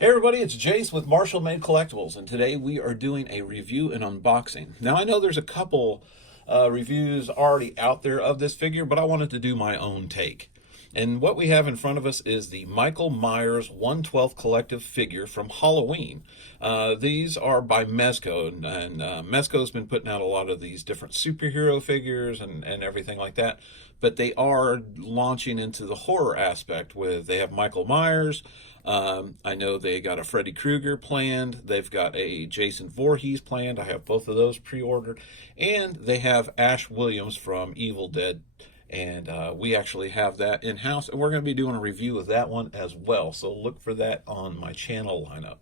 Hey everybody, it's Jace with Marshall Made Collectibles, and today we are doing a review and unboxing. Now I know there's a couple reviews already out there of this figure, but I wanted to do my own take. And what we have in front of us is the Michael Myers 1/12 collective figure from Halloween. These are by Mezco, and Mezco's been putting out a lot of these different superhero figures and everything like that. But they are launching into the horror aspect with, they have Michael Myers. I know they got a Freddy Krueger planned. They've got a Jason Voorhees planned. I have both of those pre-ordered. And they have Ash Williams from Evil Dead. And we actually have that in-house. And we're going to be doing a review of that one as well. So look for that on my channel lineup.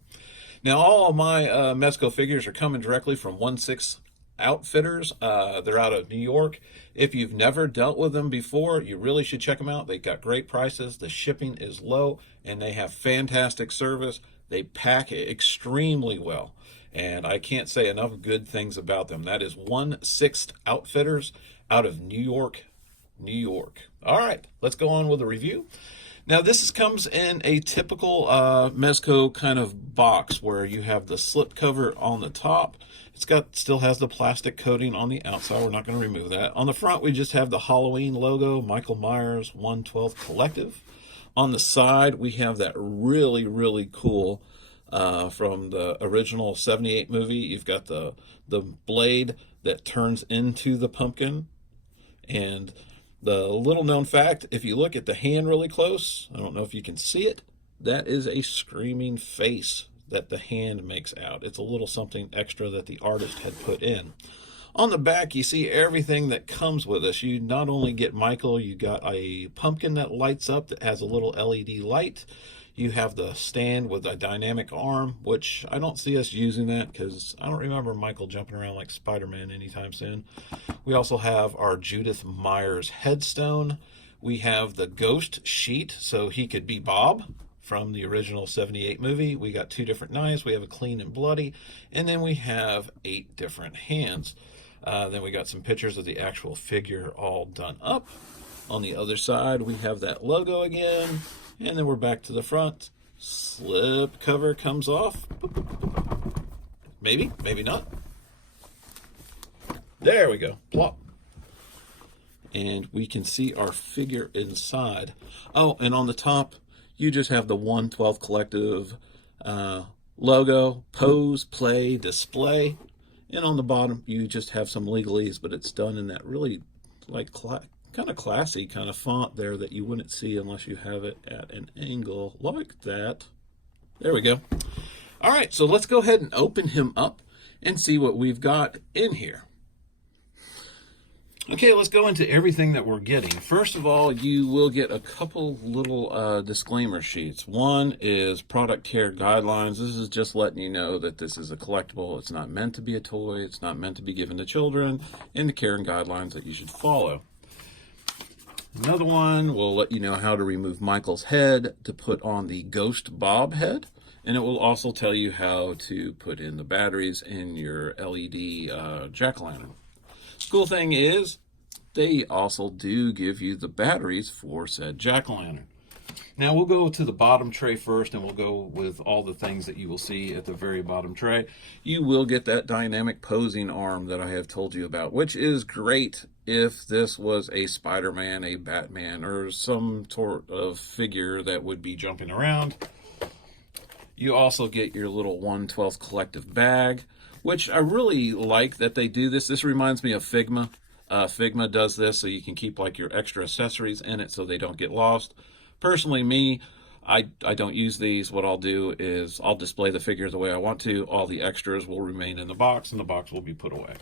Now, all of my Mezco figures are coming directly from 1/6 Outfitters. They're out of New York. If you've never dealt with them before, you really should check them out. They've got great prices. The shipping is low, and they have fantastic service. They pack extremely well, and I can't say enough good things about them. That is 1/6 Outfitters out of New York, New York. All right, let's go on with the review. Now, comes in a typical Mezco kind of box where you have the slip cover on the top. Still has the plastic coating on the outside. We're not going to remove that. On the front, we just have the Halloween logo, Michael Myers 1/12 Collective. On the side, we have that really, really cool from the original 78 movie. You've got the blade that turns into the pumpkin. And the little known fact, if you look at the hand really close, I don't know if you can see it, that is a screaming face that the hand makes out. It's a little something extra that the artist had put in. On the back, you see everything that comes with this. You not only get Michael, you got a pumpkin that lights up that has a little LED light. You have the stand with a dynamic arm, which I don't see us using that because I don't remember Michael jumping around like Spider-Man anytime soon. We also have our Judith Myers headstone. We have the ghost sheet, so he could be Bob from the original 78 movie. We got 2 different knives. We have a clean and bloody, and then we have 8 different hands. Then we got some pictures of the actual figure all done up. On the other side, we have that logo again, and then we're back to the front. Slip cover comes off. Maybe, maybe not. There we go. Plop. And we can see our figure inside. Oh, and on the top, you just have the 1/12 Collective logo, pose, play, display. And on the bottom, you just have some legalese, but it's done in that really like kind of classy kind of font there that you wouldn't see unless you have it at an angle like that. There we go. All right, so let's go ahead and open him up and see what we've got in here. Okay, let's go into everything that we're getting. First of all, you will get a couple little disclaimer sheets. One is product care guidelines. This is just letting you know that this is a collectible. It's not meant to be a toy. It's not meant to be given to children, and the care and guidelines that you should follow. Another one will let you know how to remove Michael's head to put on the Ghost Bob head. And it will also tell you how to put in the batteries in your LED jack-o'-lantern. Cool thing is, they also do give you the batteries for said jack-o'-lantern. Now we'll go to the bottom tray first, and we'll go with all the things that you will see at the very bottom tray. You will get that dynamic posing arm that I have told you about, which is great if this was a Spider-Man, a Batman, or some sort of figure that would be jumping around. You also get your little 1/12 Collective bag, which I really like that they do this. This reminds me of Figma. Figma does this so you can keep like your extra accessories in it so they don't get lost. Personally, I don't use these. What I'll do is I'll display the figure the way I want to. All the extras will remain in the box, and the box will be put away.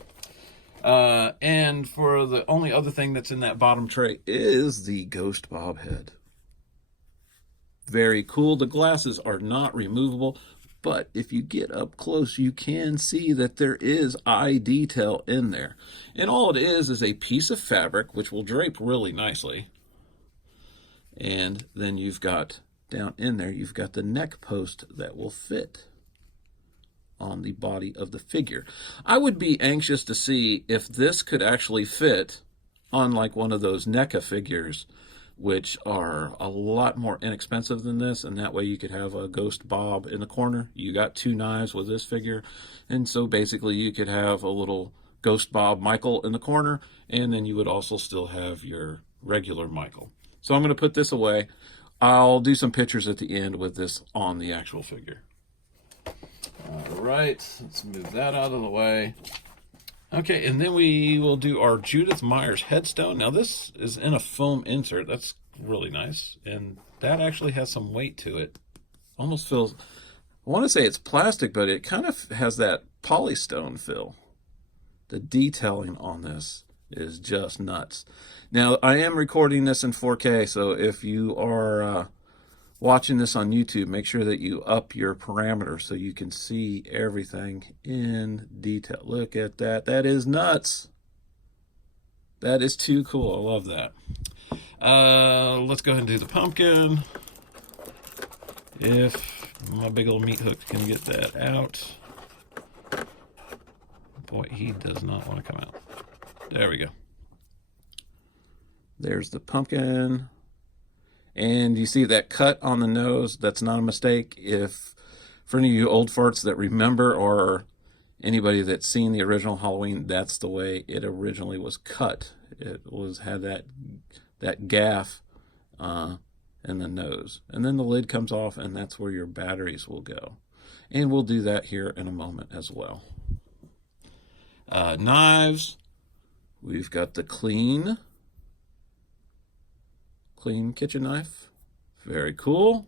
And for the only other thing that's in that bottom tray is the Ghost Bob head. Very cool. The glasses are not removable, but if you get up close, you can see that there is eye detail in there. And all it is a piece of fabric, which will drape really nicely. And then you've got, down in there, you've got the neck post that will fit on the body of the figure. I would be anxious to see if this could actually fit on like one of those NECA figures which are a lot more inexpensive than this, and that way you could have a Ghost Bob in the corner. You got 2 knives with this figure, and so basically you could have a little Ghost Bob Michael in the corner, and then you would also still have your regular Michael. So I'm going to put this away. I'll do some pictures at the end with this on the actual figure. All right, let's move that out of the way. Okay, and then we will do our Judith Myers headstone. Now this is in a foam insert. That's really nice. And that actually has some weight to it. Almost feels, I want to say it's plastic, but it kind of has that polystone feel. The detailing on this is just nuts. Now, I am recording this in 4K, so if you are watching this on YouTube, make sure that you up your parameters so you can see everything in detail. Look at that. That is nuts. That is too cool. I love that. Let's go ahead and do the pumpkin. If my big old meat hook can get that out. Boy, he does not want to come out. There we go. There's the pumpkin. And you see that cut on the nose? That's not a mistake. If for any of you old farts that remember, or anybody that's seen the original Halloween, that's the way it originally was cut. It had that gaff in the nose. And then the lid comes off, and that's where your batteries will go. And we'll do that here in a moment as well. Knives. We've got the clean kitchen knife. Very cool.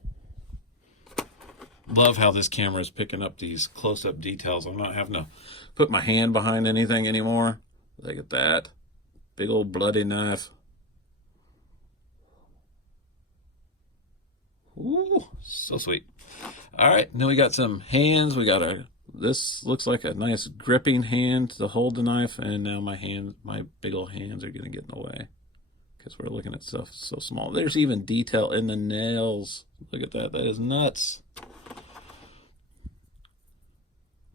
Love how this camera is picking up these close-up details. I'm not having to put my hand behind anything anymore. Look at that. Big old bloody knife. Ooh, so sweet. All right, then we got some hands. We got this looks like a nice gripping hand to hold the knife, and now my big old hands are gonna get in the way because we're looking at stuff so small. There's even detail in the nails. Look at that. That is nuts.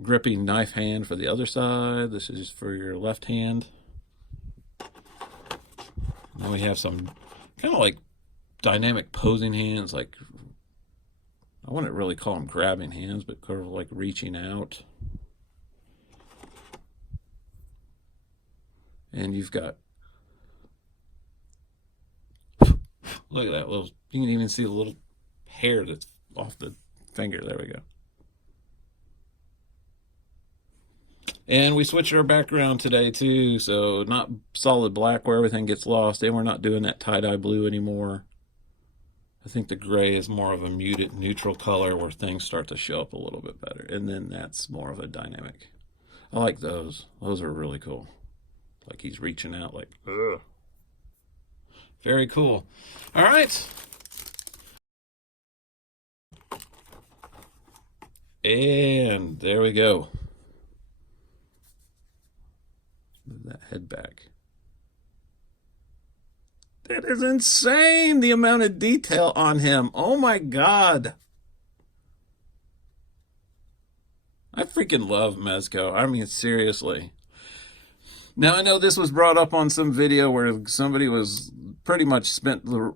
Gripping knife hand for the other side. This is for your left hand. Then we have some kind of like dynamic posing hands, like I wouldn't really call them grabbing hands, but kind of like reaching out. And you've got, look at that little, you can even see the little hair that's off the finger. There we go. And we switched our background today too, so not solid black where everything gets lost, and we're not doing that tie-dye blue anymore. I think the gray is more of a muted neutral color where things start to show up a little bit better, and then that's more of a dynamic. I like those. Those are really cool. Like he's reaching out like, ugh. Very cool. All right. And there we go. Move that head back. That is insane, the amount of detail on him. Oh my God. I freaking love Mezco. I mean, seriously. Now, I know this was brought up on some video where somebody was pretty much spent the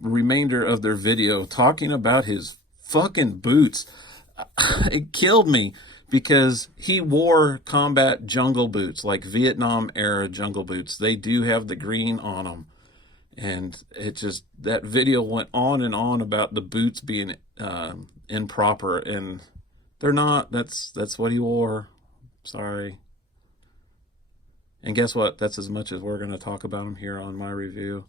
remainder of their video talking about his fucking boots. It killed me because he wore combat jungle boots, like Vietnam era jungle boots. They do have the green on them. And it just, that video went on and on about the boots being improper, and they're not. That's what he wore. Sorry. And guess what? That's as much as we're going to talk about him here on my review.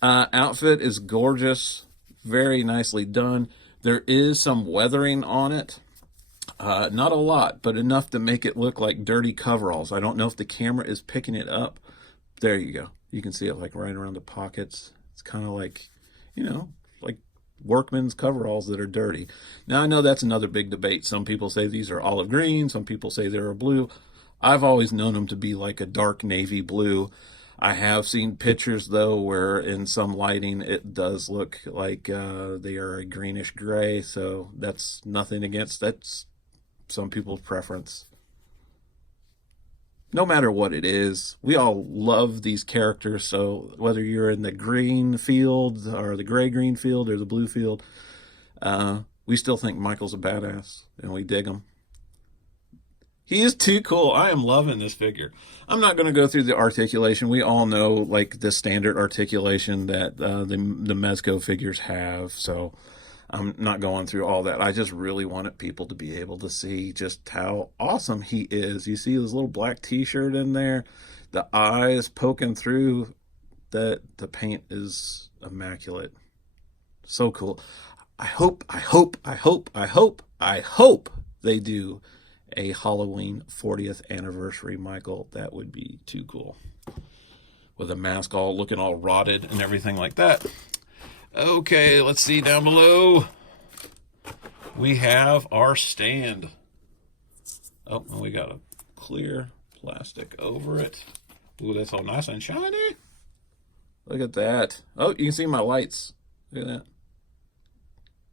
Outfit is gorgeous. Very nicely done. There is some weathering on it. Not a lot, but enough to make it look like dirty coveralls. I don't know if the camera is picking it up. There you go. You can see it like right around the pockets. It's kind of like, you know, like workman's coveralls that are dirty. Now, I know that's another big debate. Some people say these are olive green. Some people say they're blue. I've always known them to be like a dark navy blue. I have seen pictures, though, where in some lighting it does look like they are a greenish gray. So that's nothing against, that's some people's preference. no matter what it is, we all love these characters. So whether you're in the green field or the gray-green field or the blue field, we still think Michael's a badass and we dig him. He is too cool. I am loving this figure. I'm not going to go through the articulation. We all know like the standard articulation that the Mezco figures have. So I'm not going through all that. I just really wanted people to be able to see just how awesome he is. You see his little black t-shirt in there, the eyes poking through, that the paint is immaculate. So cool. I hope they do a Halloween 40th anniversary Michael. That would be too cool. With a mask all looking all rotted and everything like that. Okay, let's see down below. We have our stand. Oh, and we got a clear plastic over it. Ooh, that's all nice and shiny. Look at that. Oh, you can see my lights. Look at that.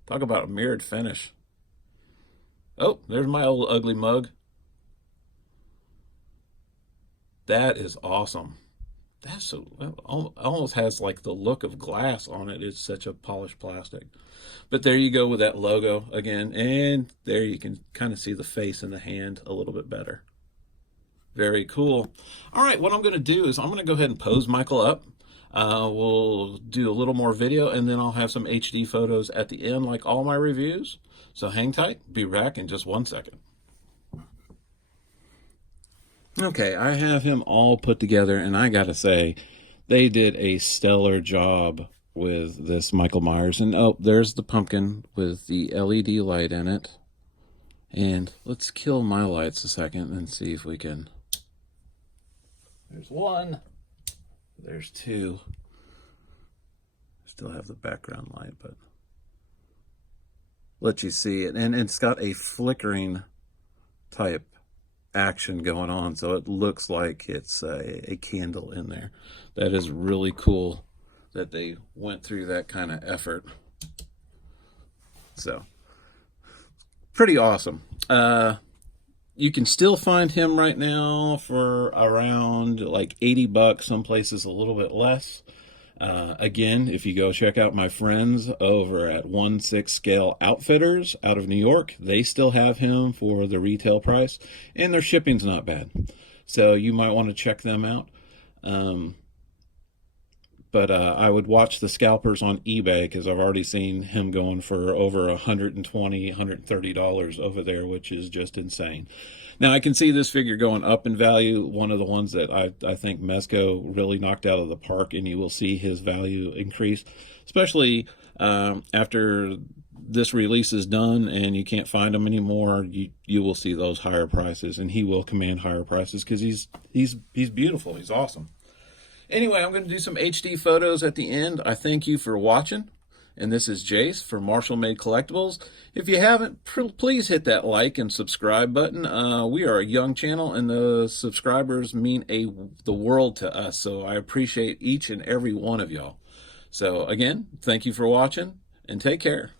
Talk about a mirrored finish. Oh, there's my old ugly mug. That is awesome. That's so, almost has like the look of glass on it. It's such a polished plastic. But there you go with that logo again. And there you can kind of see the face and the hand a little bit better. Very cool. All right, what I'm going to do is I'm going to go ahead and pose Michael up. We'll do a little more video, and then I'll have some HD photos at the end like all my reviews. So hang tight. Be back in just 1 second. Okay, I have him all put together, and I gotta say, they did a stellar job with this Michael Myers. And oh, there's the pumpkin with the LED light in it. And let's kill my lights a second and see if we can. There's one. There's two. Still have the background light, but let you see it. And it's got a flickering type action going on, so it looks like it's a candle in there. That is really cool that they went through that kind of effort. So pretty awesome. You can still find him right now for around like 80 bucks, some places a little bit less. Again, if you go check out my friends over at 1/6 Scale Outfitters out of New York, they still have him for the retail price, and their shipping's not bad. So you might want to check them out. But I would watch the scalpers on eBay, because I've already seen him going for over $120, $130 over there, which is just insane. Now, I can see this figure going up in value. One of the ones that I think Mezco really knocked out of the park, and you will see his value increase, especially after this release is done and you can't find him anymore. You will see those higher prices, and he will command higher prices because he's beautiful. He's awesome. Anyway, I'm going to do some HD photos at the end. I thank you for watching. And this is Jace for Marshall Made Collectibles. If you haven't, please hit that like and subscribe button. We are a young channel, and the subscribers mean the world to us. So I appreciate each and every one of y'all. So again, thank you for watching, and take care.